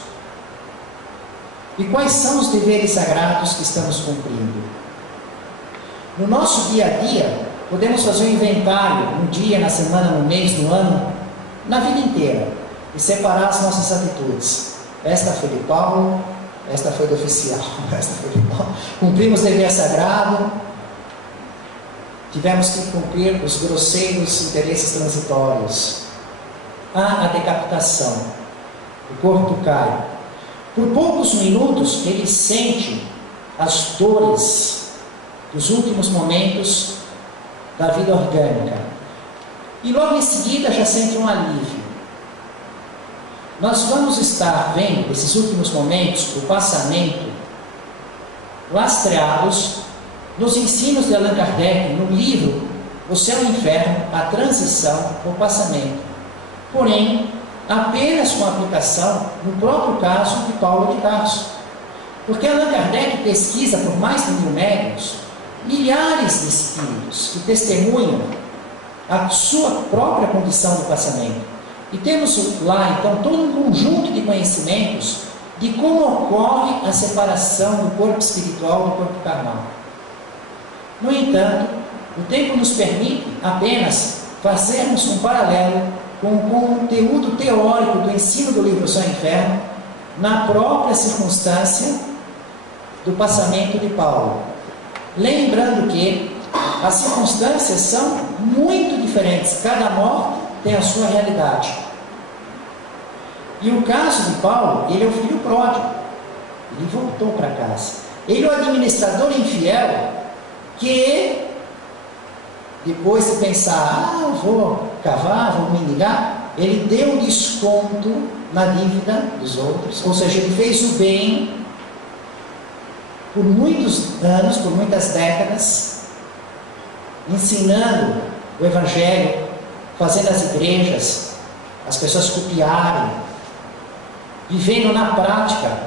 E quais são os deveres sagrados que estamos cumprindo? No nosso dia a dia, podemos fazer um inventário, um dia, na semana, no mês, no ano, na vida inteira, e separar as nossas atitudes. Esta foi de Paulo, esta foi do oficial, esta foi de Paulo. Cumprimos dever sagrado, tivemos que cumprir os grosseiros interesses transitórios. Há a decapitação, o corpo cai. Por poucos minutos, ele sente as dores dos últimos momentos da vida orgânica. E logo em seguida já sente um alívio. Nós vamos estar vendo esses últimos momentos do passamento lastreados nos ensinos de Allan Kardec, no livro O Céu e o Inferno, a transição, o passamento. Porém, apenas com aplicação no próprio caso de Paulo de Tarso. Porque Allan Kardec pesquisa por mais de 1000 médiuns, milhares de espíritos que testemunham a sua própria condição de passamento. E temos lá, então, todo um conjunto de conhecimentos de como ocorre a separação do corpo espiritual do corpo carnal. No entanto, o tempo nos permite apenas fazermos um paralelo com o conteúdo teórico do ensino do livro Céu e Inferno na própria circunstância do passamento de Paulo. Lembrando que as circunstâncias são muito diferentes, cada morte tem a sua realidade. E o caso de Paulo, ele é o filho pródigo, ele voltou para casa. Ele é o administrador infiel que, depois de pensar, vou cavar, vou mendigar, ele deu desconto na dívida dos outros, ou seja, ele fez o bem por muitos anos, por muitas décadas, ensinando o Evangelho, fazendo as igrejas, as pessoas copiarem, vivendo na prática,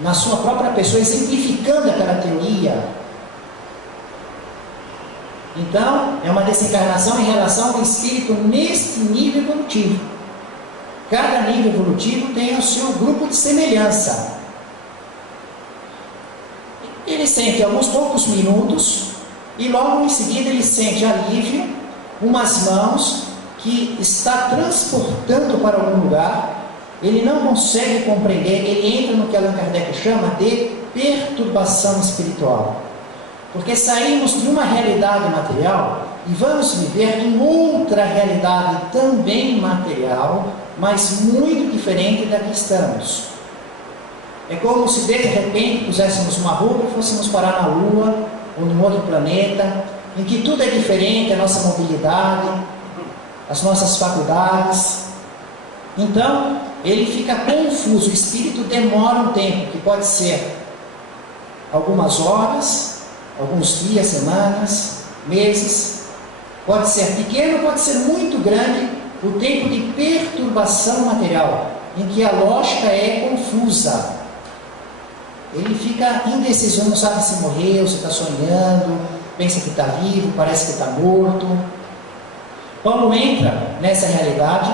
na sua própria pessoa, exemplificando aquela teoria. Então, é uma desencarnação em relação ao espírito neste nível evolutivo. Cada nível evolutivo tem o seu grupo de semelhança. Ele sente alguns poucos minutos e logo em seguida ele sente alívio, umas mãos que está transportando para algum lugar. Ele não consegue compreender, ele entra no que Allan Kardec chama de perturbação espiritual. Porque saímos de uma realidade material e vamos viver em outra realidade também material, mas muito diferente da que estamos. É como se de repente puséssemos uma roupa e fôssemos parar na Lua ou num outro planeta, em que tudo é diferente, a nossa mobilidade, as nossas faculdades. Então, ele fica confuso, o espírito demora um tempo, que pode ser algumas horas, alguns dias, semanas, meses, pode ser pequeno, pode ser muito grande, o tempo de perturbação material, em que a lógica é confusa. Ele fica indeciso, não sabe se morreu, se está sonhando, pensa que está vivo, parece que está morto. Paulo entra nessa realidade.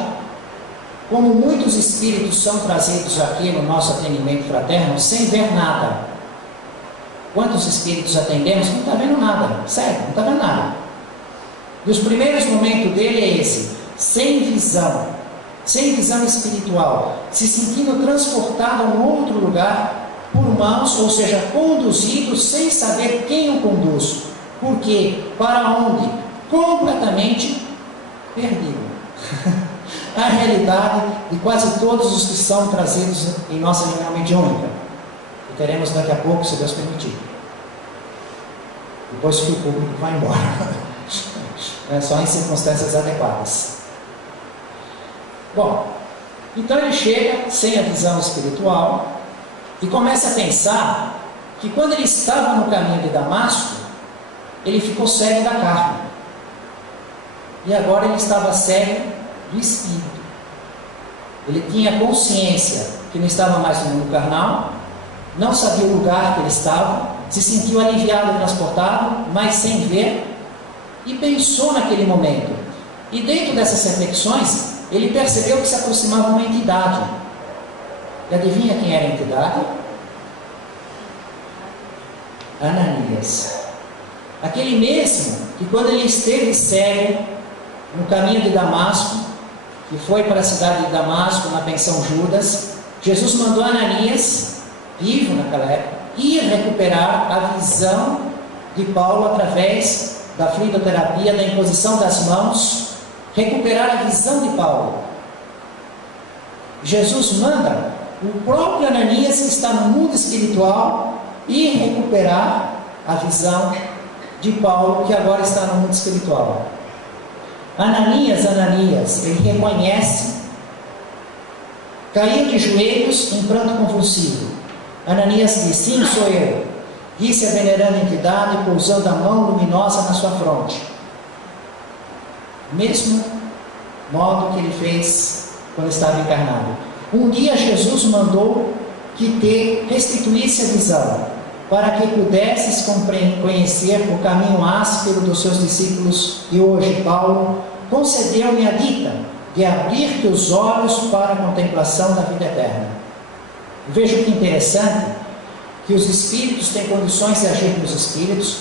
Como muitos espíritos são trazidos aqui no nosso atendimento fraterno sem ver nada. Quantos espíritos atendemos? Não está vendo nada, sério, não está vendo nada. E os primeiros momentos dele é esse, sem visão espiritual, se sentindo transportado a um outro lugar por mãos, ou seja, conduzido sem saber quem o conduz. Por quê? Para onde? Completamente perdido. A realidade de quase todos os que são trazidos em nossa reunião mediúnica. E teremos daqui a pouco, se Deus permitir. Depois que o público vai embora. É só em circunstâncias adequadas. Bom, então ele chega sem a visão espiritual e começa a pensar que quando ele estava no caminho de Damasco, ele ficou cego da carne. E agora ele estava cego do espírito. Ele tinha consciência que não estava mais no mundo carnal, não sabia o lugar que ele estava, se sentiu aliviado e transportado, mas sem ver, e pensou naquele momento. E dentro dessas reflexões, ele percebeu que se aproximava uma entidade. E adivinha quem era a entidade? Ananias. Aquele mesmo que quando ele esteve cego no caminho de Damasco, que foi para a cidade de Damasco, na pensão Judas, Jesus mandou Ananias, vivo naquela época, ir recuperar a visão de Paulo através da fluidoterapia, da imposição das mãos, recuperar a visão de Paulo. Jesus manda o próprio Ananias, que está no mundo espiritual, ir recuperar a visão de Paulo, que agora está no mundo espiritual. Ananias, ele reconhece, caiu de joelhos em pranto convulsivo. Ananias diz: sim, sou eu. Disse a veneranda entidade, pousando a mão luminosa na sua fronte. Mesmo modo que ele fez quando estava encarnado. Um dia Jesus mandou que te restituísse a visão, para que pudesses conhecer o caminho áspero dos seus discípulos, e hoje Paulo concedeu-me a dita de abrir teus olhos para a contemplação da vida eterna. Veja que interessante, que os espíritos têm condições de agir nos espíritos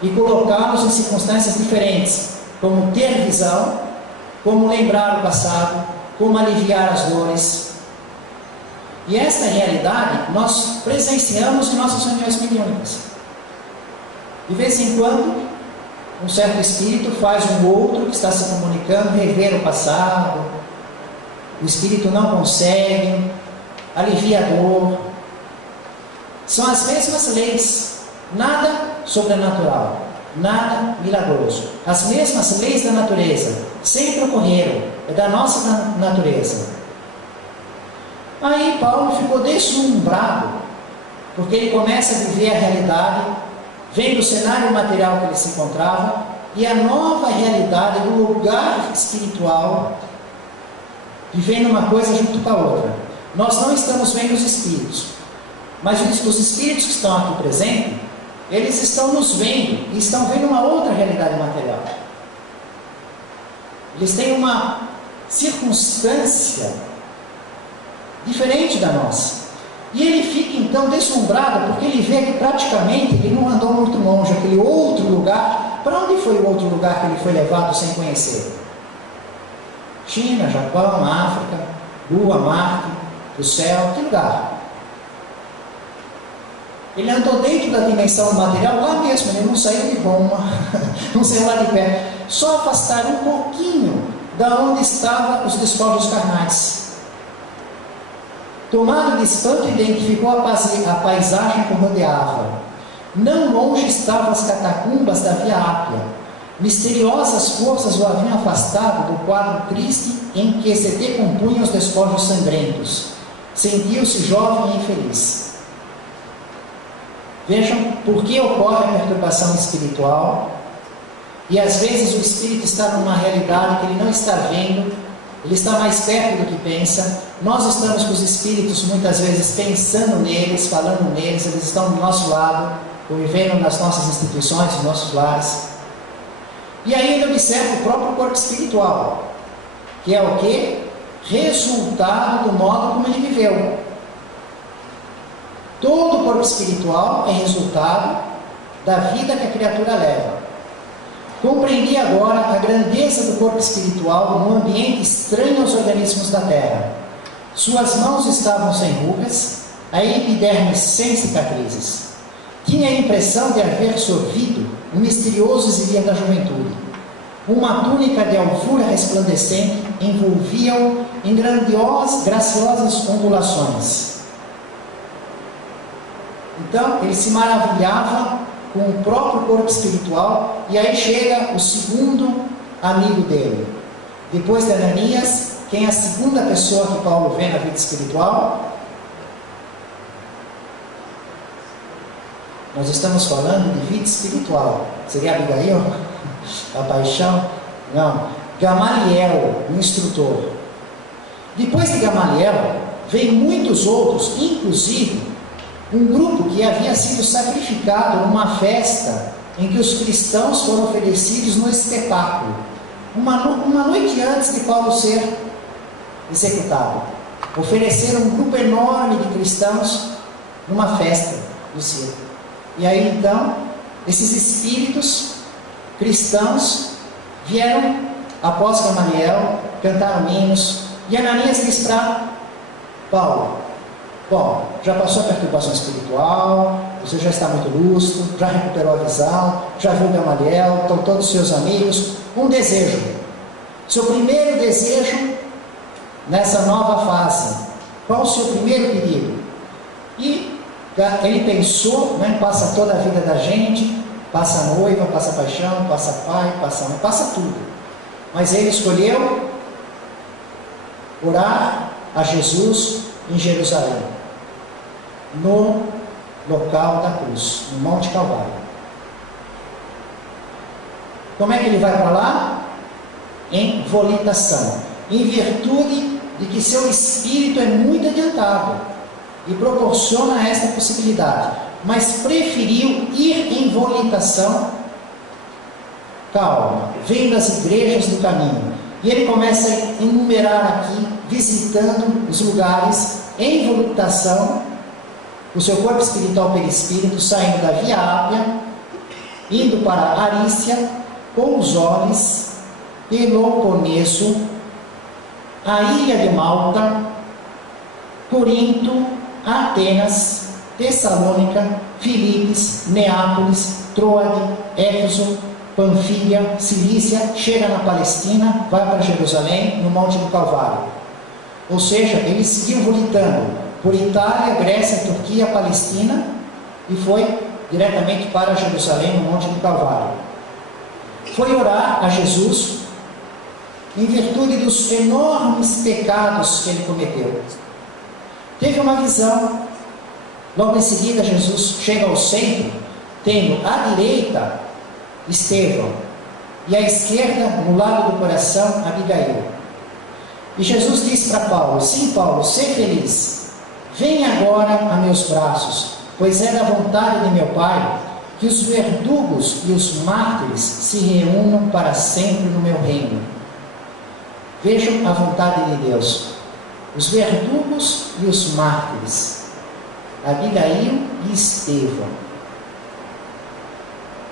e colocá-los em circunstâncias diferentes, como ter visão, como lembrar o passado, como aliviar as dores. E esta realidade nós presenciamos em nossas reuniões mediúnicas. De vez em quando, um certo espírito faz um outro que está se comunicando rever o passado, o espírito não consegue, alivia a dor. São as mesmas leis, nada sobrenatural, nada milagroso. As mesmas leis da natureza sempre ocorreram, é da nossa natureza. Aí Paulo ficou deslumbrado, porque ele começa a viver a realidade, vendo o cenário material que ele se encontrava, e a nova realidade do lugar espiritual, vivendo uma coisa junto com a outra. Nós não estamos vendo os espíritos, mas os espíritos que estão aqui presentes, eles estão nos vendo, e estão vendo uma outra realidade material. Eles têm uma circunstância diferente da nossa. E ele fica então deslumbrado, porque ele vê que praticamente ele não andou muito longe, aquele outro lugar. Para onde foi o outro lugar que ele foi levado sem conhecer? China, Japão, África, Lua, Marte, o céu, que lugar? Ele andou dentro da dimensão material lá mesmo, ele não saiu de Roma, não saiu lá de perto, só afastaram um pouquinho da onde estavam os despojos carnais. Tomado de espanto, identificou a paisagem que o rodeava. Não longe estavam as catacumbas da Via Ápia. Misteriosas forças o haviam afastado do quadro triste em que se decompunham os despojos sangrentos. Sentiu-se jovem e infeliz. Vejam por que ocorre a perturbação espiritual. E às vezes o espírito está numa realidade que ele não está vendo, ele está mais perto do que pensa. Nós estamos com os espíritos muitas vezes pensando neles, falando neles, eles estão do nosso lado, vivendo nas nossas instituições, nos nossos lares. E ainda observa o próprio corpo espiritual, que é o quê? Resultado do modo como ele viveu. Todo o corpo espiritual é resultado da vida que a criatura leva. Compreendi agora a grandeza do corpo espiritual num ambiente estranho aos organismos da terra. Suas mãos estavam sem rugas, a epiderme sem cicatrizes. Tinha a impressão de haver sorvido um misterioso exibir da juventude. Uma túnica de alvura resplandecente envolvia-o em graciosas ondulações. Então, ele se maravilhava com o próprio corpo espiritual, e aí chega o segundo amigo dele. Depois de Ananias, quem é a segunda pessoa que Paulo vê na vida espiritual? Nós estamos falando de vida espiritual. Seria Abigail? A paixão? Não. Gamaliel, o instrutor. Depois de Gamaliel, vem muitos outros, inclusive um grupo que havia sido sacrificado numa festa em que os cristãos foram oferecidos no espetáculo, uma noite antes de Paulo ser executado. Ofereceram um grupo enorme de cristãos numa festa do circo. E aí então, esses espíritos cristãos vieram após Gamaliel, cantaram hinos, e Ananias diz para Paulo: bom, já passou a perturbação espiritual, você já está muito lúcido, já recuperou a visão, já viu Gamaliel, estão todos os seus amigos. Um desejo, seu primeiro desejo nessa nova fase. Qual o seu primeiro pedido? E ele pensou, né, passa toda a vida da gente, passa a noiva, passa a paixão, passa pai, passa mãe, passa tudo. Mas ele escolheu orar a Jesus em Jerusalém, no local da cruz, no Monte Calvário. Como é que ele vai para lá? Em volitação, em virtude de que seu espírito é muito adiantado e proporciona esta possibilidade, mas preferiu ir em volitação calma, vendo as igrejas do caminho. E ele começa a enumerar aqui, visitando os lugares em volitação, o seu corpo espiritual perispírito, saindo da Via Ápia, indo para Arícia, Pousones, Peloponeso, a ilha de Malta, Corinto, Atenas, Tessalônica, Filipos, Neápolis, Troade, Éfeso, Panfilha, Cilícia, chega na Palestina, vai para Jerusalém, no Monte do Calvário. Ou seja, ele seguiu volitando por Itália, Grécia, Turquia, Palestina, e foi diretamente para Jerusalém, no Monte do Calvário. Foi orar a Jesus em virtude dos enormes pecados que ele cometeu. Teve uma visão. Logo em seguida, Jesus chega ao centro, tendo à direita Estevão, e à esquerda, no lado do coração, Abigail. E Jesus disse para Paulo: sim, Paulo, sê feliz, vem agora a meus braços, pois é da vontade de meu Pai que os verdugos e os mártires se reúnam para sempre no meu reino. Vejam a vontade de Deus. Os verdugos e os mártires, Abigail e Estevão,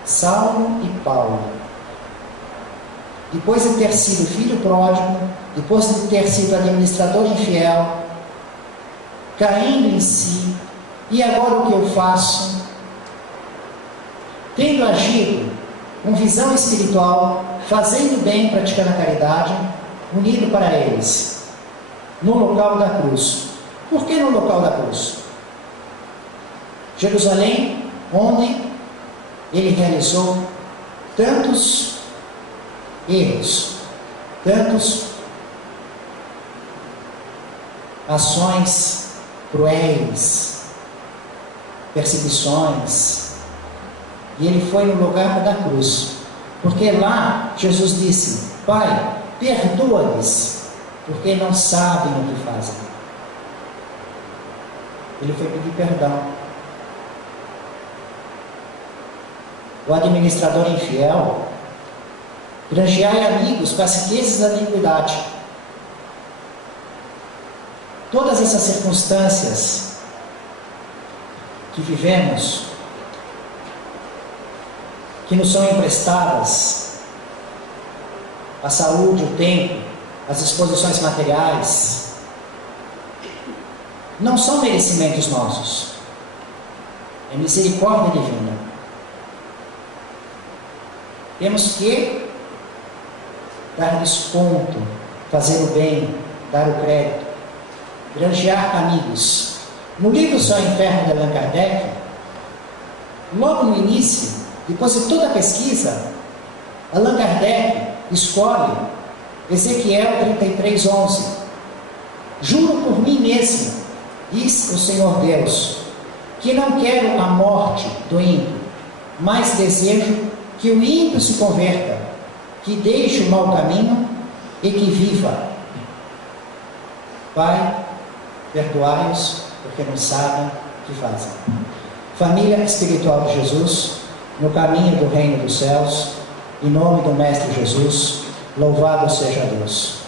Saulo e Paulo. Depois de ter sido filho pródigo, depois de ter sido administrador infiel, caindo em si, e agora o que eu faço? Tendo agido com visão espiritual, fazendo bem, praticando a caridade, unido para eles, no local da cruz. Por que no local da cruz? Jerusalém, onde ele realizou tantos erros, tantas ações cruéis, perseguições, e ele foi no lugar da cruz, porque lá Jesus disse: Pai, perdoa-lhes, porque não sabem o que fazem. Ele foi pedir perdão. O administrador infiel, granjeai amigos com as riquezas da iniquidade. Todas essas circunstâncias que vivemos, que nos são emprestadas, a saúde, o tempo, as disposições materiais, não são merecimentos nossos, é misericórdia divina. Temos que dar desconto, fazer o bem, dar o crédito, granjear amigos. No livro Céu e Inferno de Allan Kardec, logo no início, depois de toda a pesquisa, Allan Kardec escolhe Ezequiel 33:11. Juro por mim mesmo, diz o Senhor Deus, que não quero a morte do ímpio, mas desejo que o ímpio se converta, que deixe o mau caminho e que viva. Pai, perdoai-os, porque não sabem o que fazem. Família espiritual de Jesus, no caminho do reino dos céus, em nome do Mestre Jesus, louvado seja Deus.